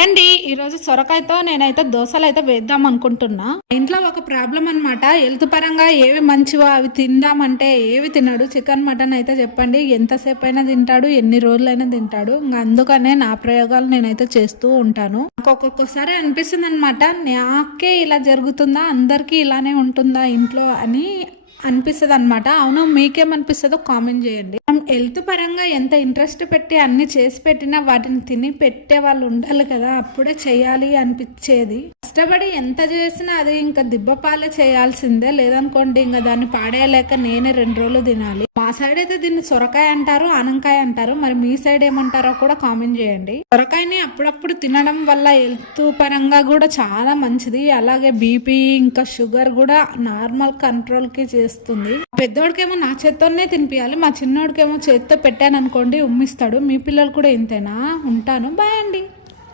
అండి ఈరోజు సొరకాయతో నేనైతే దోశలు అయితే వేద్దాం అనుకుంటున్నా. ఇంట్లో ఒక ప్రాబ్లం అనమాట. హెల్త్ పరంగా ఏవి మంచివో అవి తిందామంటే ఏవి తిన్నాడు. చికెన్ మటన్ అయితే చెప్పండి ఎంతసేపు అయినా తింటాడు, ఎన్ని రోజులైనా తింటాడు. ఇంకా అందుకనే నా ప్రయోగాలు నేనైతే చేస్తూ ఉంటాను. నాకు ఒక్కొక్కసారి అనిపిస్తుంది అనమాట, నాకే ఇలా జరుగుతుందా, అందరికీ ఇలానే ఉంటుందా ఇంట్లో అని అనిపిస్తుంది అనమాట. అవును, మీకేమనిపిస్తుందో కామెంట్ చేయండి. మనం హెల్త్ పరంగా ఎంత ఇంట్రెస్ట్ పెట్టి అన్ని చేసి పెట్టినా వాటిని తిని పెట్టే వాళ్ళు ఉండాలి కదా, అప్పుడే చేయాలి అనిపించేది. కష్టపడి ఎంత చేసినా అది ఇంకా దిబ్బపాలే చేయాల్సిందే, లేదనుకోండి ఇంకా దాన్ని పాడేయలేక నేనే 2 రోజులు తినాలి. మా సైడ్ అయితే దీన్ని సొరకాయ అంటారు, ఆనంకాయ అంటారు. మరి మీ సైడ్ ఏమంటారో కూడా కామెంట్ చేయండి. సొరకాయని అప్పుడప్పుడు తినడం వల్ల హెల్త్ పరంగా కూడా చాలా మంచిది. అలాగే బీపీ ఇంకా షుగర్ కూడా నార్మల్ కంట్రోల్ కి చేస్తుంది. పెద్దోడికేమో నా చేత్తోనే తినిపించాలి, మా చిన్నోడికేమో చేత్తో పెట్టాను అనుకోండి ఉమ్మిస్తాడు. మీ పిల్లలు కూడా ఇంతేనా? ఉంటాను, బాయ్ అండి.